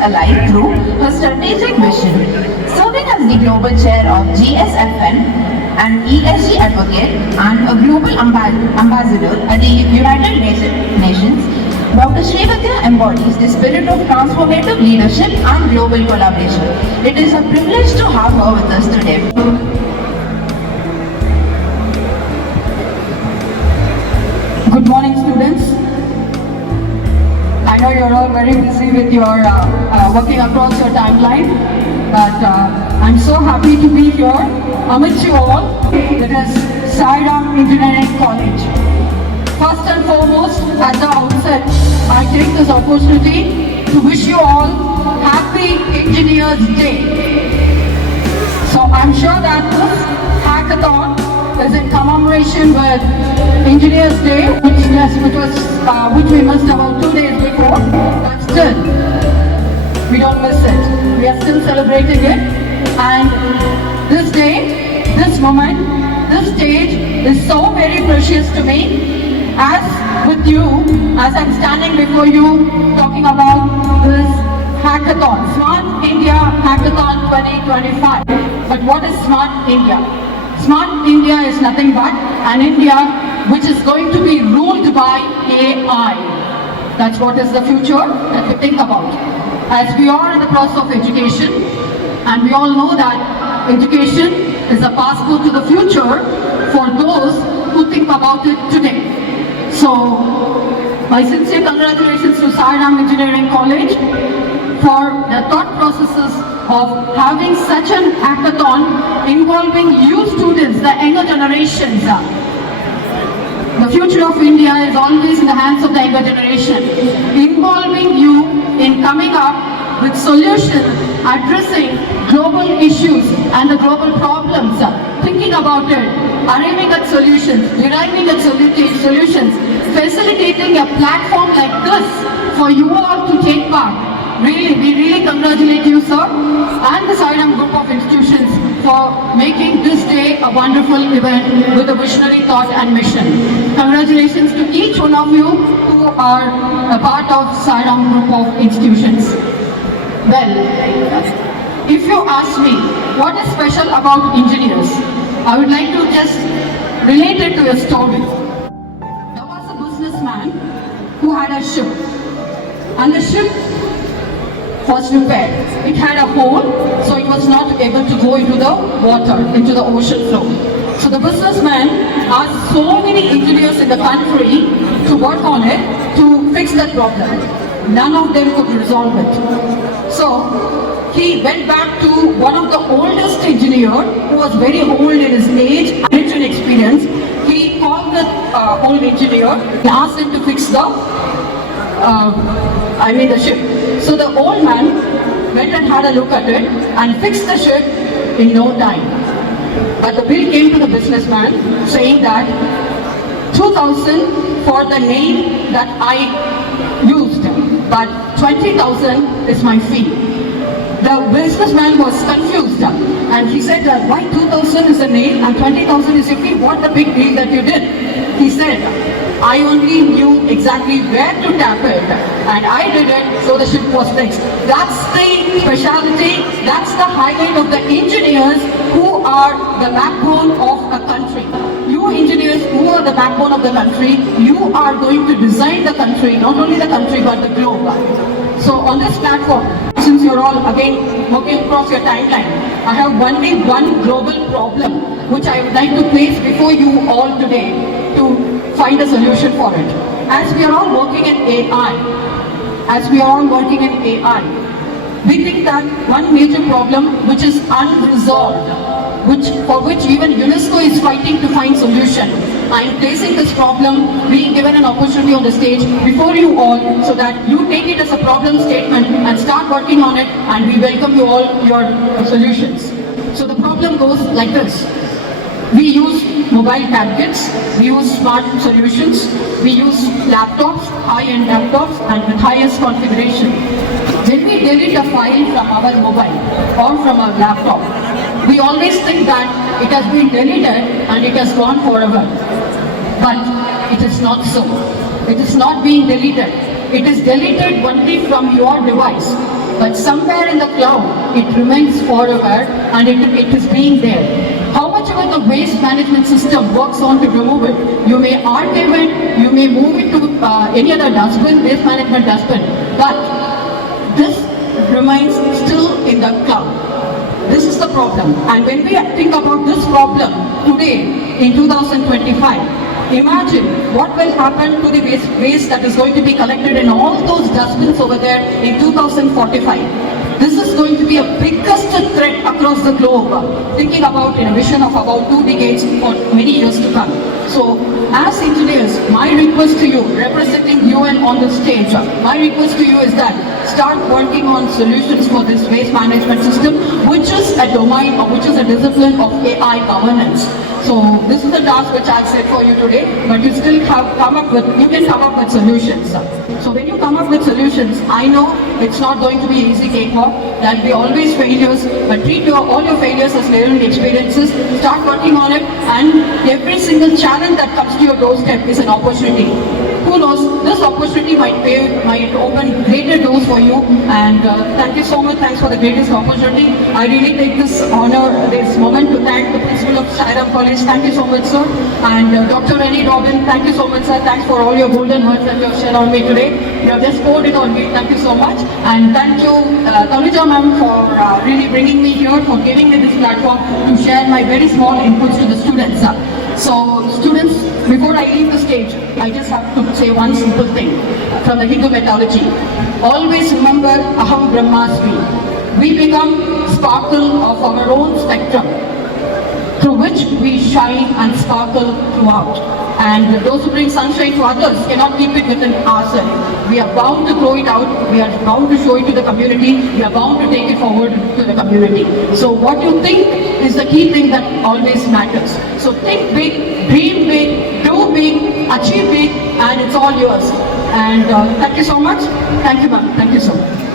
alive through her strategic vision. Serving as the global chair of GSFN, an ESG advocate and a global ambassador at the United Nations, Dr. Srividya embodies the spirit of transformative leadership and global collaboration. It is a privilege to have her with us today. Good morning, students. I know you're all very busy with your working across your timeline, but I'm so happy to be here amidst you all. It is Sai Ram Engineering College. First and foremost, at the outset, I take this opportunity to wish you all Happy Engineers Day. So I'm sure that this hackathon is in commemoration with Engineers Day, which we missed about 2 days before, but still, we don't miss it. We are still celebrating it, and this day, this moment, this stage is so very precious to me. As with you, as I'm standing before you talking about this hackathon, Smart India Hackathon 2025. But what is Smart India? Smart India is nothing but an India which is going to be ruled by AI. That's what is the future that we think about. As we are in the process of education, and we all know that education is a passport to the future for those who think about it today. So, my sincere congratulations to Sai Ram Engineering College for the thought processes of having such an hackathon involving you students, the younger generations. The future of India is always in the hands of the younger generation. Involving you in coming up with solutions addressing global issues and the global problems. Thinking about it, arriving at solutions, deriving at solutions, facilitating a platform like this for you all to take part. Really, we really congratulate you, sir, and the Sai Ram group of institutions for making this day a wonderful event with a visionary thought and mission. Congratulations to each one of you who are a part of Sai Ram group of institutions. Well, if you ask me what is special about engineers, I would like to just relate it to a story. There was a businessman who had a ship, and the ship was repaired. It had a hole, so it was not able to go into the water, into the ocean floor. So the businessman asked so many engineers in the country to work on it to fix that problem. None of them could resolve it. So he went back to one of the oldest engineer who was very old in his age and rich in experience. He called the old engineer and asked him to fix the ship. So the old man went and had a look at it and fixed the ship in no time. But the bill came to the businessman saying that 2,000 for the nail that I used, but 20,000 is my fee. The businessman was confused and he said, why 2,000 is a nail and 20,000 is your fee? What the big deal that you did? He said, I only knew exactly where to tap it and I did it, so the ship was fixed. That's the speciality, that's the highlight of the engineers who are the backbone of a country. You engineers who are the backbone of the country, you are going to design the country, not only the country but the globe. So on this platform, since you're all again working across your timeline, I have only one global problem which I would like to place before you all today to find a solution for it. As we are all working in AI, we think that one major problem which is unresolved, for which even UNESCO is fighting to find solution. I am placing this problem, being given an opportunity on the stage before you all, so that you take it as a problem statement and start working on it, and we welcome you all your solutions. So the problem goes like this. We use mobile gadgets, we use smart solutions, we use laptops, high-end laptops and with highest configuration. When we delete a file from our mobile or from our laptop, we always think that it has been deleted and it has gone forever. But it is not so. It is not being deleted. It is deleted only from your device. but somewhere in the cloud, it remains forever and it is being there. How much about the waste management system works on to remove it? You may archive it, you may move it to any other dustbin, waste management dustbin, but this remains still in the cloud. This is the problem. And when we think about this problem today in 2025, imagine what will happen to the waste that is going to be collected in all those dustbins over there in 2045. This is going to be a biggest threat across the globe, thinking about in a vision of about 2 decades or many years to come. So, as engineers, my request to you, representing UN on the stage, my request to you is that start working on solutions for this waste management system, which is a domain or which is a discipline of AI governance. So this is the task which I've set for you today, but you still have you can come up with solutions. So when you come up with solutions, I know it's not going to be easy cakewalk. There'll be always failures, but treat all your failures as learning experiences. Start working on it, and every single challenge that comes to your doorstep is an opportunity. Who knows, this opportunity might open greater doors for you, and thank you so much. Thanks for the greatest opportunity. I really take this honor, this moment to thank the principal of Sairam College. Thank you so much, sir. And Dr. Rennie Robin, thank you so much, sir. Thanks for all your golden words that you have shared on me today. You have just poured it on me. Thank you so much. And thank you, Tanuja ma'am, for really bringing me here, for giving me this platform to share my very small inputs to the students. So students, before I leave the stage, I just have to say one simple thing from the Hindu mythology. Always remember Aham Brahmasmi. We become sparkle of our own spectrum, through which we shine and sparkle throughout. And those who bring sunshine to others cannot keep it within ourselves. We are bound to throw it out, we are bound to show it to the community, we are bound to take it forward to the community. So what you think is the key thing that always matters. So think big, dream big, do big, achieve big, and it's all yours. And thank you so much. Thank you, ma'am. Thank you so much.